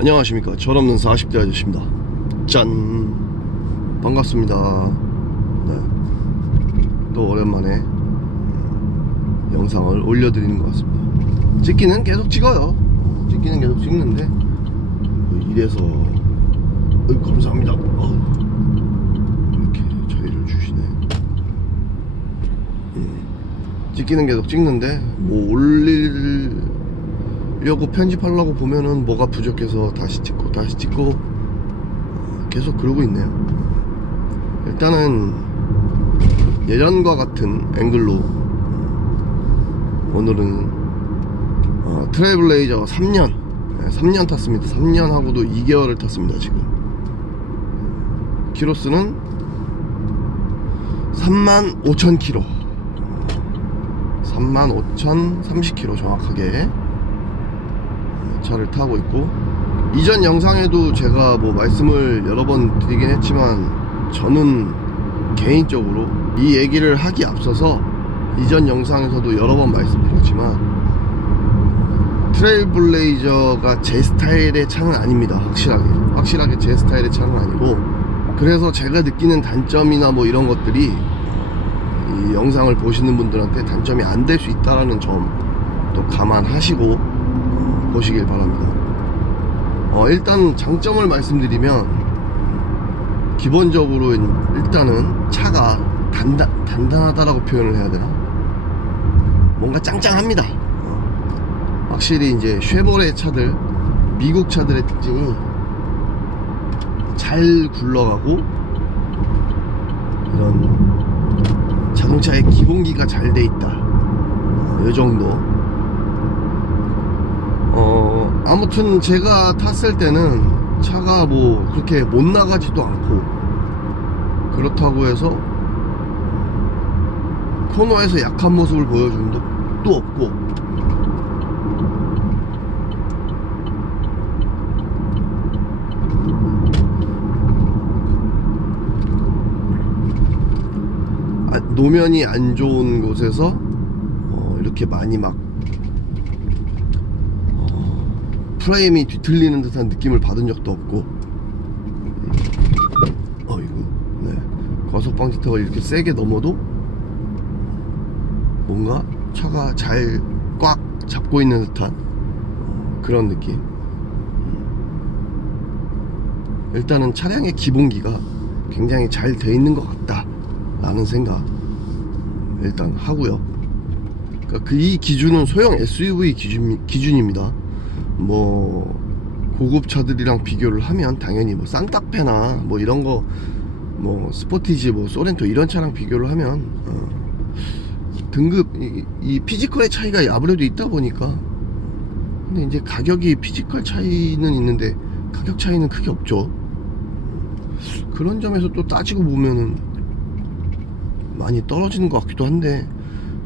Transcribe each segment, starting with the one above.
안녕하십니까. 철없는 40대 아저씨입니다. 짠, 반갑습니다. 네, 또 오랜만에 영상을 올려드리는 것 같습니다. 찍기는 계속 찍어요. 찍기는 계속 찍는데 이래서 감사합니다. 이렇게 자리를 주시네. 찍기는 계속 찍는데 뭐 올리려고 편집하려고 보면은 뭐가 부족해서 다시 찍고 계속 그러고 있네요. 일단은 예전과 같은 앵글로 오늘은 트레일블레이저 3년 탔습니다. 3년 하고도 2개월을 탔습니다. 지금 키로수는 35,000km 35,030km 정확하게 차를 타고 있고, 이전 영상에도 제가 뭐 말씀을 여러 번 드리긴 했지만 저는 개인적으로 이 얘기를 하기 앞서서 이전 영상에서도 여러 번 말씀드렸지만 트레일블레이저가 제 스타일의 차는 아닙니다. 확실하게 제 스타일의 차는 아니고, 그래서 제가 느끼는 단점이나 뭐 이런 것들이 이 영상을 보시는 분들한테 단점이 안 될 수 있다는 점 또 감안하시고 보시길 바랍니다. 일단 장점을 말씀드리면, 기본적으로 일단은 차가 단단하다라고 표현을 해야 되나? 뭔가 짱짱합니다. 확실히 이제 쉐보레 차들, 미국 차들의 특징이 잘 굴러가고 이런 자동차의 기본기가 잘 돼 있다, 이 정도. 아무튼 제가 탔을 때는 차가 뭐 그렇게 못 나가지도 않고, 그렇다고 해서 코너에서 약한 모습을 보여주는 것도 없고, 노면이 안 좋은 곳에서 이렇게 많이 막 프레임이 뒤틀리는 듯한 느낌을 받은 적도 없고, 과속방지턱을 이렇게 세게 넘어도 뭔가 차가 잘 꽉 잡고 있는 듯한 그런 느낌. 일단은 차량의 기본기가 굉장히 잘 돼 있는 것 같다 라는 생각 일단 하고요. 그러니까 이 기준은 소형 SUV 기준입니다. 뭐 고급 차들이랑 비교를 하면 당연히 뭐 산타페나 뭐 이런 거, 뭐 스포티지, 뭐 소렌토 이런 차랑 비교를 하면 등급 이 피지컬의 차이가 아무래도 있다 보니까, 근데 이제 가격이 피지컬 차이는 있는데 가격 차이는 크게 없죠. 그런 점에서 또 따지고 보면은 많이 떨어지는 것 같기도 한데,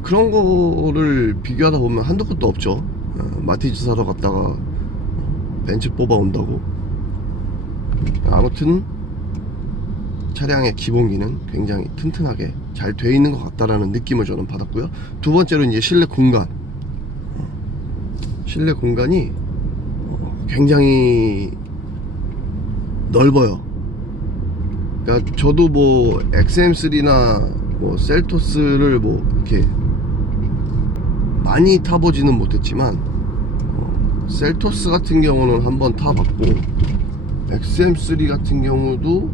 그런 거를 비교하다 보면 한도 끝도 없죠. 마티즈 사러 갔다가 벤츠 뽑아 온다고. 아무튼 차량의 기본기는 굉장히 튼튼하게 잘 돼 있는 것 같다라는 느낌을 저는 받았고요. 두 번째로 이제 실내 공간이 굉장히 넓어요. 그러니까 저도 뭐 XM3나 뭐 셀토스를 뭐 이렇게 많이 타보지는 못했지만 셀토스 같은 경우는 한번 타봤고, XM3 같은 경우도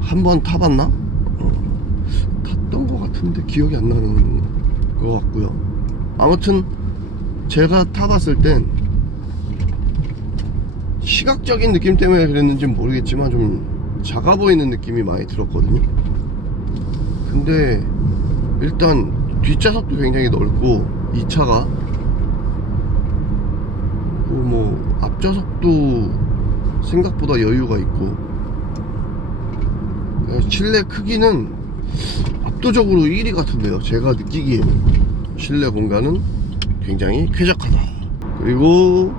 한번 타봤나? 탔던 것 같은데 기억이 안 나는 것 같고요. 아무튼 제가 타봤을 땐 시각적인 느낌 때문에 그랬는지 모르겠지만 좀 작아 보이는 느낌이 많이 들었거든요. 근데 일단 뒷좌석도 굉장히 넓고, 이 차가 뭐 앞좌석도 생각보다 여유가 있고, 실내 크기는 압도적으로 1위 같은데요. 제가 느끼기에는 실내 공간은 굉장히 쾌적하다. 그리고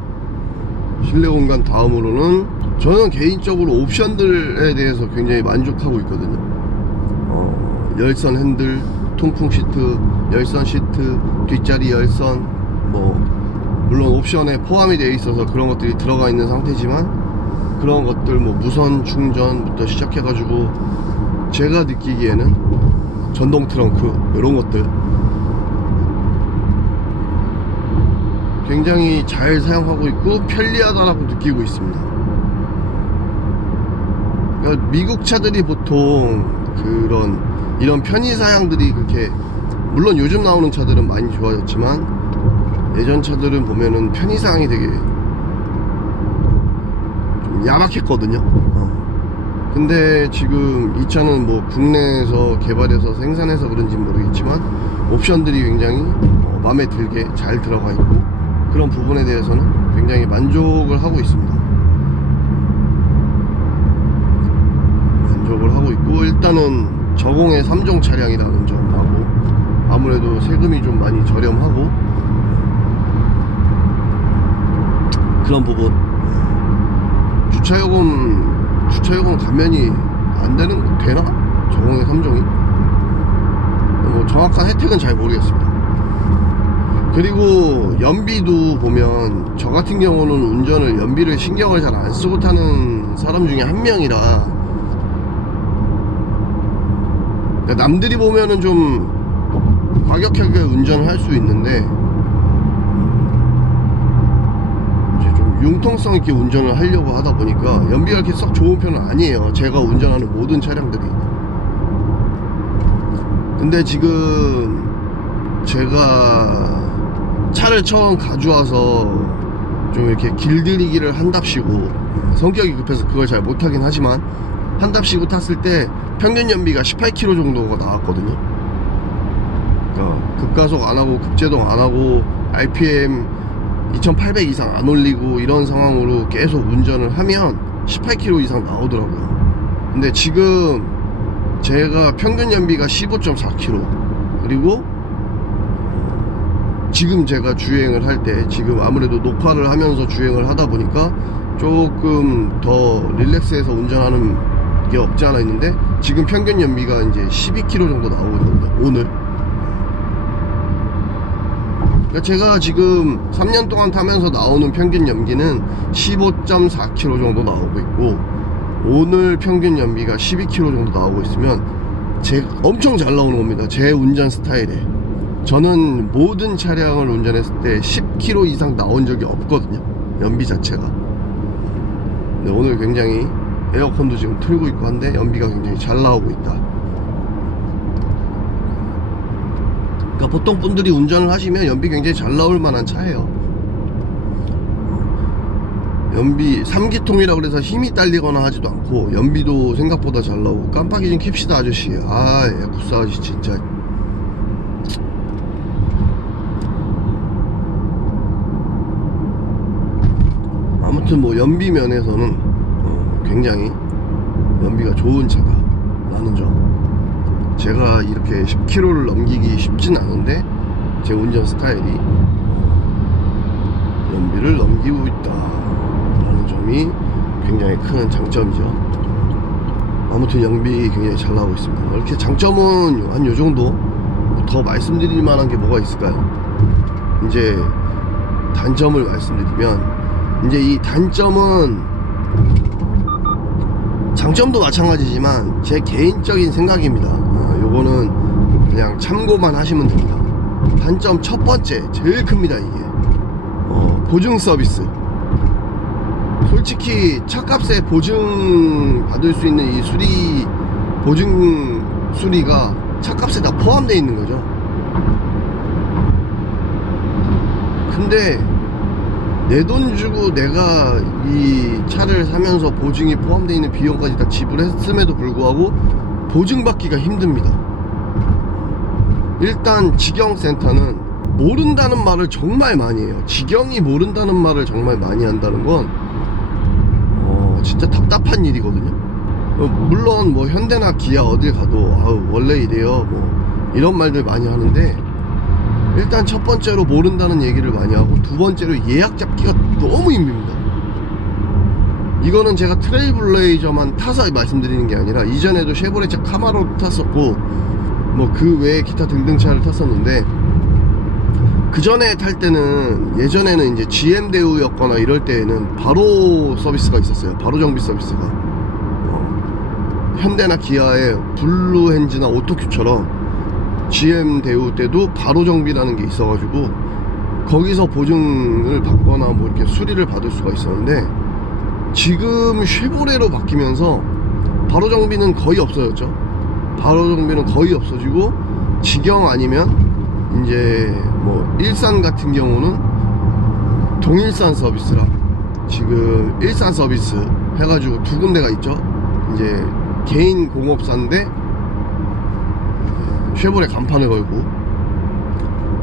실내 공간 다음으로는 저는 개인적으로 옵션들에 대해서 굉장히 만족하고 있거든요. 열선 핸들, 통풍 시트, 열선 시트, 뒷자리 열선, 뭐 물론 옵션에 포함이 되어 있어서 그런 것들이 들어가 있는 상태지만, 그런 것들 뭐 무선 충전부터 시작해가지고 제가 느끼기에는 전동 트렁크 이런 것들 굉장히 잘 사용하고 있고 편리하다라고 느끼고 있습니다. 그러니까 미국 차들이 보통 이런 편의 사양들이 그렇게, 물론 요즘 나오는 차들은 많이 좋아졌지만 예전 차들은 보면은 편의 사양이 되게 좀 야박했거든요. 근데 지금 이 차는 뭐 국내에서 개발해서 생산해서 그런지 모르겠지만 옵션들이 굉장히 마음에 들게 잘 들어가 있고, 그런 부분에 대해서는 굉장히 만족을 하고 있습니다. 만족을 하고 있고, 일단은 저공해 3종 차량이라는 점하고 아무래도 세금이 좀 많이 저렴하고 그런 부분, 주차요금 감면이 안 되나? 저공해 3종이 뭐 정확한 혜택은 잘 모르겠습니다. 그리고 연비도 보면 저 같은 경우는 연비를 신경을 잘 안 쓰고 타는 사람 중에 한 명이라, 그러니까 남들이 보면은 좀 과격하게 운전을 할 수 있는데 이제 좀 융통성 있게 운전을 하려고 하다 보니까 연비가 이렇게 썩 좋은 편은 아니에요, 제가 운전하는 모든 차량들이. 근데 지금 제가 차를 처음 가져와서 좀 이렇게 길들이기를 한답시고, 성격이 급해서 그걸 잘 못하긴 하지만 한답시고 탔을 때 평균 연비가 18km 정도가 나왔거든요. 그러니까 급가속 안 하고 급제동 안 하고 RPM 2800 이상 안 올리고 이런 상황으로 계속 운전을 하면 18km 이상 나오더라고요. 근데 지금 제가 평균 연비가 15.4km, 그리고 지금 제가 주행을 할 때, 지금 아무래도 녹화를 하면서 주행을 하다 보니까 조금 더 릴렉스해서 운전하는 게 없지 않아 있는데, 지금 평균 연비가 이제 12km 정도 나오고 있거든요, 오늘. 그러니까 제가 지금 3년 동안 타면서 나오는 평균 연비는 15.4km 정도 나오고 있고, 오늘 평균 연비가 12km 정도 나오고 있으면 엄청 잘 나오는 겁니다, 제 운전 스타일에. 저는 모든 차량을 운전했을 때 10km 이상 나온 적이 없거든요, 연비 자체가. 근데 오늘 굉장히 에어컨도 지금 틀고 있고 한데 연비가 굉장히 잘 나오고 있다. 그러니까 보통 분들이 운전을 하시면 연비 굉장히 잘 나올 만한 차예요. 연비 3기통이라 그래서 힘이 딸리거나 하지도 않고 연비도 생각보다 잘 나오고. 깜빡이 좀 켭시다 아저씨. 에쿠스 아저씨 진짜. 아무튼 뭐 연비 면에서는 굉장히 연비가 좋은 차다 라는 점. 제가 이렇게 10km를 넘기기 쉽진 않은데 제 운전 스타일이 연비를 넘기고 있다 라는 점이 굉장히 큰 장점이죠. 아무튼 연비 굉장히 잘 나오고 있습니다. 이렇게 장점은 한 요정도. 더 말씀드릴 만한 게 뭐가 있을까요? 이제 단점을 말씀드리면, 이제 이 단점은 장점도 마찬가지지만 제 개인적인 생각입니다. 요거는 그냥 참고만 하시면 됩니다. 단점 첫 번째, 제일 큽니다. 이게 보증 서비스. 솔직히 차값에 보증 받을 수 있는 이 보증 수리가 차값에 다 포함되어 있는 거죠. 근데 내 돈 주고 내가 이 차를 사면서 보증이 포함되어 있는 비용까지 다 지불했음에도 불구하고 보증받기가 힘듭니다. 일단 직영센터는 모른다는 말을 정말 많이 해요. 직영이 모른다는 말을 정말 많이 한다는 건 진짜 답답한 일이거든요. 물론 뭐 현대나 기아 어딜 가도 원래 이래요 뭐 이런 말들 많이 하는데, 일단 첫 번째로 모른다는 얘기를 많이 하고, 두 번째로 예약 잡기가 너무 힘듭니다. 이거는 제가 트레일블레이저만 타서 말씀드리는 게 아니라 이전에도 쉐보레차 카마로 탔었고 뭐 그 외에 기타 등등 차를 탔었는데, 그 전에 탈 때는, 예전에는 이제 GM 대우였거나 이럴 때에는 바로 서비스가 있었어요. 바로 정비 서비스가. 현대나 기아의 블루헨즈나 오토큐처럼 GM 대우 때도 바로 정비라는 게 있어가지고 거기서 보증을 받거나 뭐 이렇게 수리를 받을 수가 있었는데, 지금 쉐보레로 바뀌면서 바로 정비는 거의 없어졌죠. 바로 정비는 거의 없어지고, 직영 아니면 이제 뭐 일산 같은 경우는 동일산 서비스랑 지금 일산 서비스 해가지고 두 군데가 있죠. 이제 개인 공업사인데 쉐보레 간판을 걸고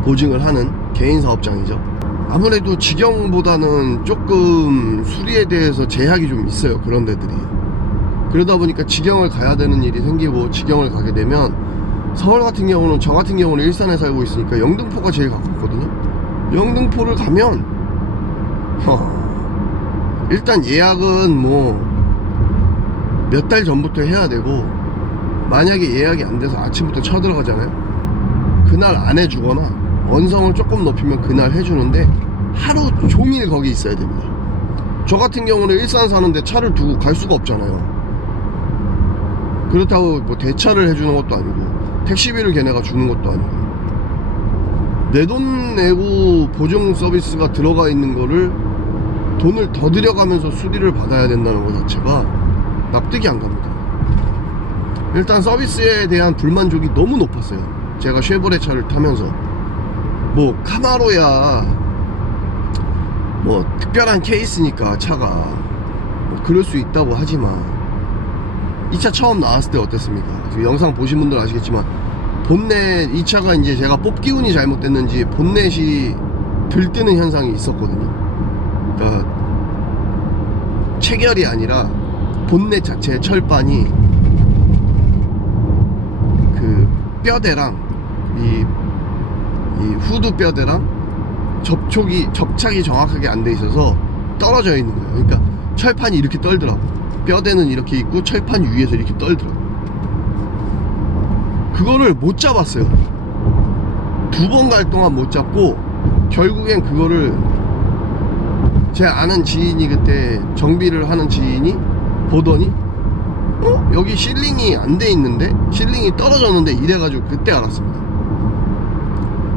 보증을 하는 개인 사업장이죠. 아무래도 직영보다는 조금 수리에 대해서 제약이 좀 있어요, 그런 데들이. 그러다 보니까 직영을 가야 되는 일이 생기고, 직영을 가게 되면 서울 같은 경우는, 저 같은 경우는 일산에 살고 있으니까 영등포가 제일 가깝거든요. 영등포를 가면 일단 예약은 뭐 몇 달 전부터 해야 되고, 만약에 예약이 안 돼서 아침부터 쳐들어가잖아요. 그날 안 해주거나 원성을 조금 높이면 그날 해주는데, 하루 종일 거기 있어야 됩니다. 저 같은 경우는 일산 사는데 차를 두고 갈 수가 없잖아요. 그렇다고 뭐 대차를 해주는 것도 아니고 택시비를 걔네가 주는 것도 아니고, 내 돈 내고 보증 서비스가 들어가 있는 거를 돈을 더 들여가면서 수리를 받아야 된다는 것 자체가 납득이 안 갑니다. 일단 서비스에 대한 불만족이 너무 높았어요. 제가 쉐보레 차를 타면서 뭐 카마로야 뭐 특별한 케이스니까 차가 뭐 그럴 수 있다고 하지만, 이 차 처음 나왔을 때 어땠습니까? 지금 영상 보신 분들 아시겠지만, 본넷, 이 차가 이제 제가 뽑기 운이 잘못됐는지 본넷이 들뜨는 현상이 있었거든요. 그러니까 체결이 아니라 본넷 자체의 철판이 그 뼈대랑 이 후드 뼈대랑 접착이 정확하게 안 돼 있어서 떨어져 있는 거예요. 그러니까 철판이 이렇게 떨더라고. 뼈대는 이렇게 있고 철판 위에서 이렇게 떨더라고. 그거를 못 잡았어요. 2번 갈 동안 못 잡고, 결국엔 그거를 제 아는 지인이, 그때 정비를 하는 지인이 보더니 여기 실링이 안 돼 있는데, 실링이 떨어졌는데, 이래가지고 그때 알았습니다.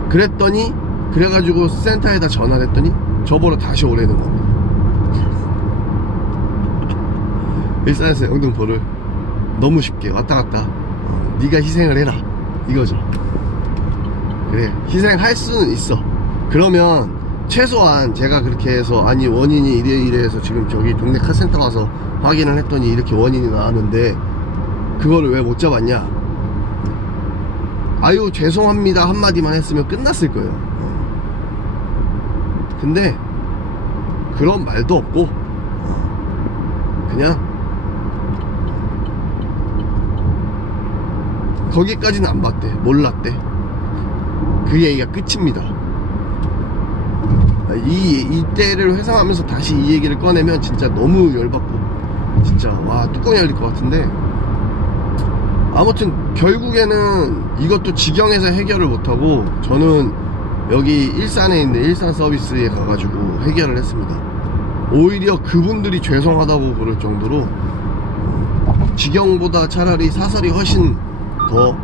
그래가지고 센터에다 전화를 했더니 저보러 다시 오래는 겁니다. 일산에서 영등포를 너무 쉽게 왔다 갔다, 네가 희생을 해라 이거죠. 그래, 희생할 수는 있어. 그러면 최소한 제가 그렇게 해서, 아니 원인이 이래 해서 지금 저기 동네 카센터 가서 확인을 했더니 이렇게 원인이 나왔는데 그거를 왜 못 잡았냐, 아유 죄송합니다 한마디만 했으면 끝났을 거예요. 근데 그런 말도 없고 그냥 거기까지는 안 봤대, 몰랐대. 그 얘기가 끝입니다. 이때를 회상하면서 다시 이 얘기를 꺼내면 진짜 너무 열받고, 진짜 와 뚜껑이 열릴 것 같은데, 아무튼 결국에는 이것도 직영에서 해결을 못하고, 저는 여기 일산에 있는 일산 서비스에 가가지고 해결을 했습니다. 오히려 그분들이 죄송하다고 그럴 정도로 직영보다 차라리 사설이 훨씬 더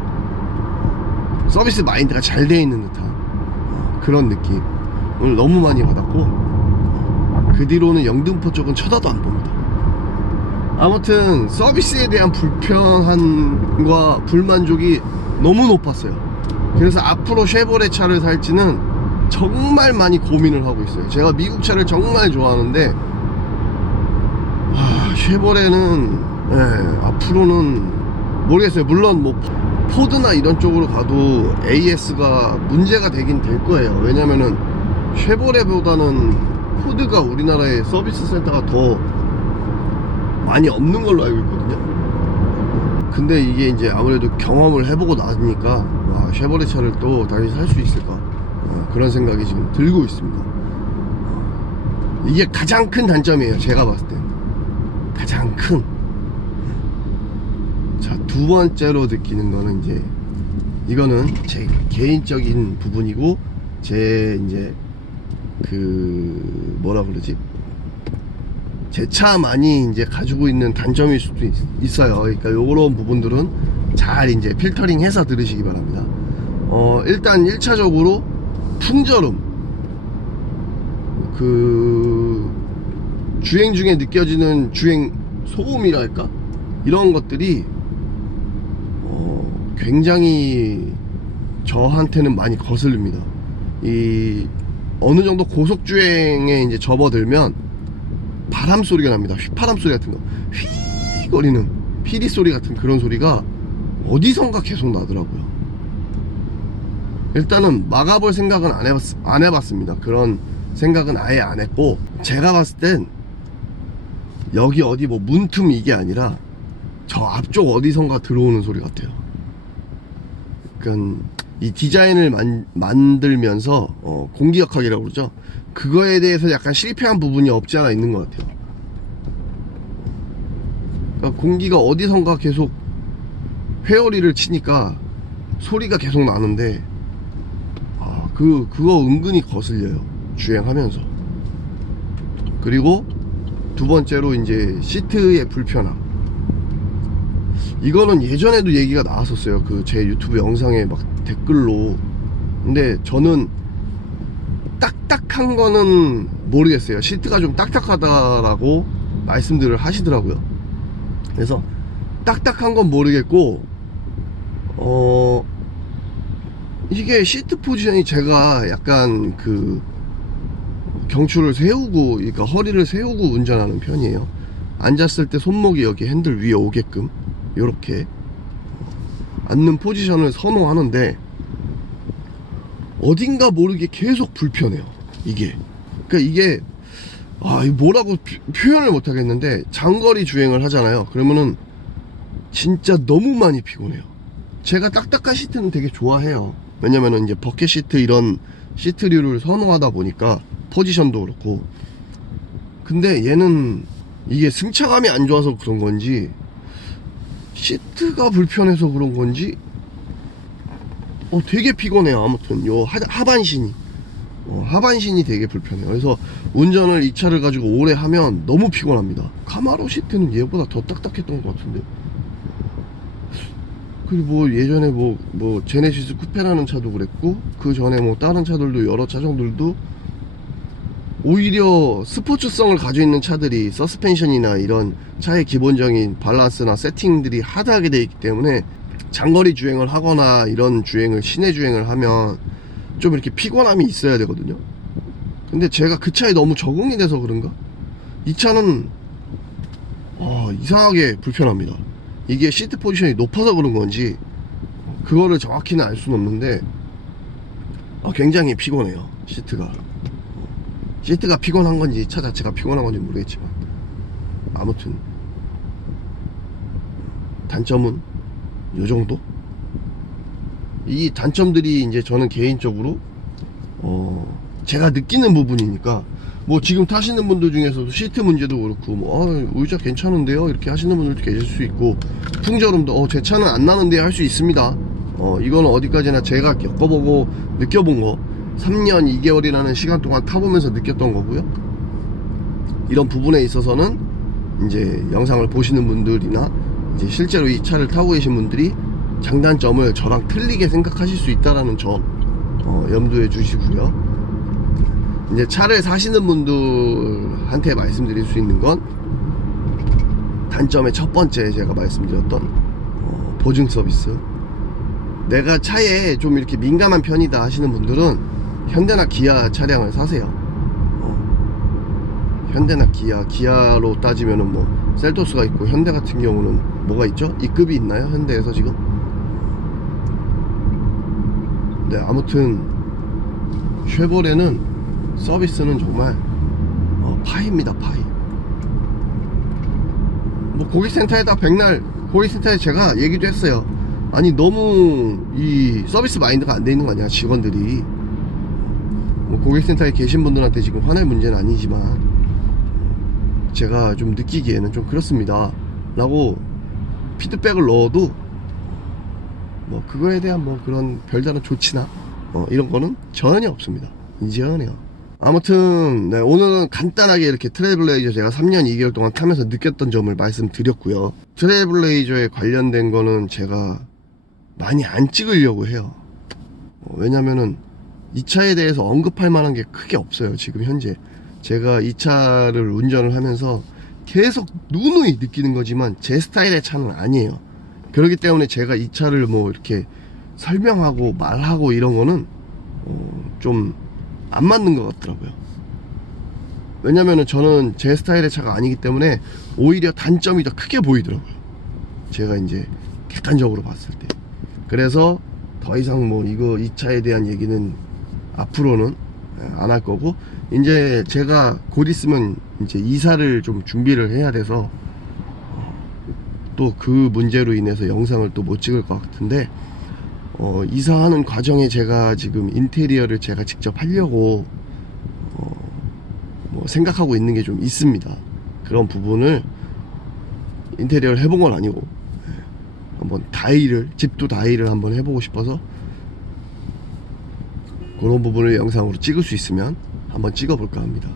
서비스 마인드가 잘 되어 있는 듯한 그런 느낌을 너무 많이 받았고, 그 뒤로는 영등포 쪽은 쳐다도 안 봅니다. 아무튼 서비스에 대한 불편함과 불만족이 너무 높았어요. 그래서 앞으로 쉐보레 차를 살지는 정말 많이 고민을 하고 있어요. 제가 미국 차를 정말 좋아하는데 쉐보레는 앞으로는 모르겠어요. 물론 뭐 포드나 이런 쪽으로 가도 AS가 문제가 되긴 될 거예요. 왜냐면은 쉐보레보다는 포드가 우리나라에 서비스 센터가 더 많이 없는 걸로 알고 있거든요. 근데 이게 이제 아무래도 경험을 해보고 나니까 쉐보레 차를 또 다시 살 수 있을까, 그런 생각이 지금 들고 있습니다. 이게 가장 큰 단점이에요, 제가 봤을 때. 가장 큰. 자, 두 번째로 느끼는 거는, 이제 이거는 제 개인적인 부분이고 제 이제 그 뭐라 그러지, 제 차만이 이제 가지고 있는 단점일 수도 있어요. 그러니까 요런 부분들은 잘 이제 필터링 해서 들으시기 바랍니다. 일단 1차적으로 풍절음, 그 주행 중에 느껴지는 주행 소음이랄까, 이런 것들이 굉장히 저한테는 많이 거슬립니다. 이 어느 정도 고속 주행에 이제 접어들면 바람 소리가 납니다. 휘파람 소리 같은 거, 휘 거리는 피리 소리 같은 그런 소리가 어디선가 계속 나더라고요. 일단은 막아볼 생각은 안 해봤습니다. 그런 생각은 아예 안 했고, 제가 봤을 땐 여기 어디 뭐 문틈 이게 아니라 저 앞쪽 어디선가 들어오는 소리 같아요. 그러니까 이 디자인을 만들면서 공기역학이라고 그러죠. 그거에 대해서 약간 실패한 부분이 없지 않아 있는 것 같아요. 그러니까 공기가 어디선가 계속 회오리를 치니까 소리가 계속 나는데, 그거 은근히 거슬려요, 주행하면서. 그리고 두 번째로 이제 시트의 불편함. 이거는 예전에도 얘기가 나왔었어요, 그 제 유튜브 영상에 막 댓글로. 근데 저는 딱딱한 거는 모르겠어요. 시트가 좀 딱딱하다라고 말씀들을 하시더라고요. 그래서 딱딱한 건 모르겠고, 이게 시트 포지션이, 제가 약간 그 경추를 세우고, 그러니까 허리를 세우고 운전하는 편이에요. 앉았을 때 손목이 여기 핸들 위에 오게끔 요렇게 앉는 포지션을 선호하는데, 어딘가 모르게 계속 불편해요, 이게. 그러니까 이게 뭐라고 표현을 못 하겠는데, 장거리 주행을 하잖아요. 그러면은 진짜 너무 많이 피곤해요. 제가 딱딱한 시트는 되게 좋아해요. 왜냐면은 이제 버켓 시트, 이런 시트류를 선호하다 보니까, 포지션도 그렇고. 근데 얘는 이게 승차감이 안 좋아서 그런 건지, 시트가 불편해서 그런 건지, 되게 피곤해요. 아무튼 요 하반신이 하반신이 되게 불편해요. 그래서 운전을 이 차를 가지고 오래 하면 너무 피곤합니다. 카마로 시트는 얘보다 더 딱딱했던 것 같은데. 그리고 뭐 예전에 뭐 제네시스 쿠페라는 차도 그랬고, 그 전에 뭐 다른 차들도, 여러 차종들도 오히려 스포츠성을 가지고 있는 차들이 서스펜션이나 이런 차의 기본적인 밸런스나 세팅들이 하드하게 되어 있기 때문에, 장거리 주행을 하거나 이런 주행을, 시내 주행을 하면 좀 이렇게 피곤함이 있어야 되거든요. 근데 제가 그 차에 너무 적응이 돼서 그런가, 이 차는 이상하게 불편합니다. 이게 시트 포지션이 높아서 그런 건지 그거를 정확히는 알 수는 없는데, 굉장히 피곤해요. 시트가 피곤한 건지 차 자체가 피곤한 건지 모르겠지만, 아무튼 단점은 요 정도? 이 단점들이 이제 저는 개인적으로 제가 느끼는 부분이니까, 뭐 지금 타시는 분들 중에서도 시트 문제도 그렇고, 뭐 의자 괜찮은데요 이렇게 하시는 분들도 계실 수 있고, 풍절음도 제 차는 안 나는데 할 수 있습니다. 이거는 어디까지나 제가 겪어보고 느껴본 거, 3년 2개월이라는 시간 동안 타보면서 느꼈던 거고요. 이런 부분에 있어서는 이제 영상을 보시는 분들이나 이제 실제로 이 차를 타고 계신 분들이 장단점을 저랑 틀리게 생각하실 수 있다라는 점 염두에 주시고요. 이제 차를 사시는 분들한테 말씀드릴 수 있는 건, 단점의 첫 번째 제가 말씀드렸던 보증 서비스. 내가 차에 좀 이렇게 민감한 편이다 하시는 분들은 현대나 기아 차량을 사세요. 현대나 기아로 따지면은 뭐 셀토스가 있고, 현대 같은 경우는 뭐가 있죠? E급이 있나요? 현대에서 지금? 네, 아무튼 쉐보레는 서비스는 정말 파입니다, 파이. 뭐 고객센터에다 백날, 고객센터에 제가 얘기도 했어요. 아니 너무 이 서비스 마인드가 안 돼 있는 거 아니야, 직원들이. 뭐 고객센터에 계신 분들한테 지금 화낼 문제는 아니지만, 제가 좀 느끼기에는 좀 그렇습니다 라고 피드백을 넣어도 뭐 그거에 대한 뭐 그런 별다른 조치나 이런 거는 전혀 없습니다. 전혀. 아무튼 네, 오늘은 간단하게 이렇게 트레블레이저 제가 3년 2개월 동안 타면서 느꼈던 점을 말씀드렸고요. 트레블레이저에 관련된 거는 제가 많이 안 찍으려고 해요. 왜냐면은 이 차에 대해서 언급할 만한 게 크게 없어요. 지금 현재 제가 이 차를 운전을 하면서 계속 누누이 느끼는 거지만 제 스타일의 차는 아니에요. 그렇기 때문에 제가 이 차를 뭐 이렇게 설명하고 말하고 이런 거는 좀 안 맞는 것 같더라고요. 왜냐면은 저는 제 스타일의 차가 아니기 때문에 오히려 단점이 더 크게 보이더라고요. 제가 이제 객관적으로 봤을 때. 그래서 더 이상 뭐 이 차에 대한 얘기는 앞으로는 안 할 거고, 이제 제가 곧 있으면 이제 이사를 좀 준비를 해야 돼서 또 그 문제로 인해서 영상을 또 못 찍을 것 같은데, 이사하는 과정에 제가 지금 인테리어를 제가 직접 하려고 뭐 생각하고 있는 게 좀 있습니다. 그런 부분을 인테리어를 해본 건 아니고 한번 집도 다이를 한번 해보고 싶어서 그런 부분을 영상으로 찍을 수 있으면 한번 찍어볼까 합니다.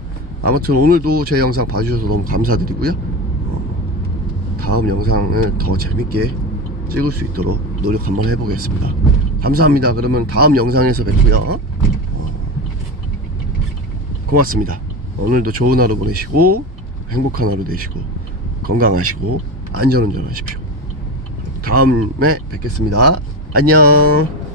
아무튼 오늘도 제 영상 봐주셔서 너무 감사드리고요. 다음 영상을 더 재밌게 찍을 수 있도록 노력 한번 해보겠습니다. 감사합니다. 그러면 다음 영상에서 뵙고요. 고맙습니다. 오늘도 좋은 하루 보내시고 행복한 하루 되시고 건강하시고 안전운전 하십시오. 다음에 뵙겠습니다. 안녕.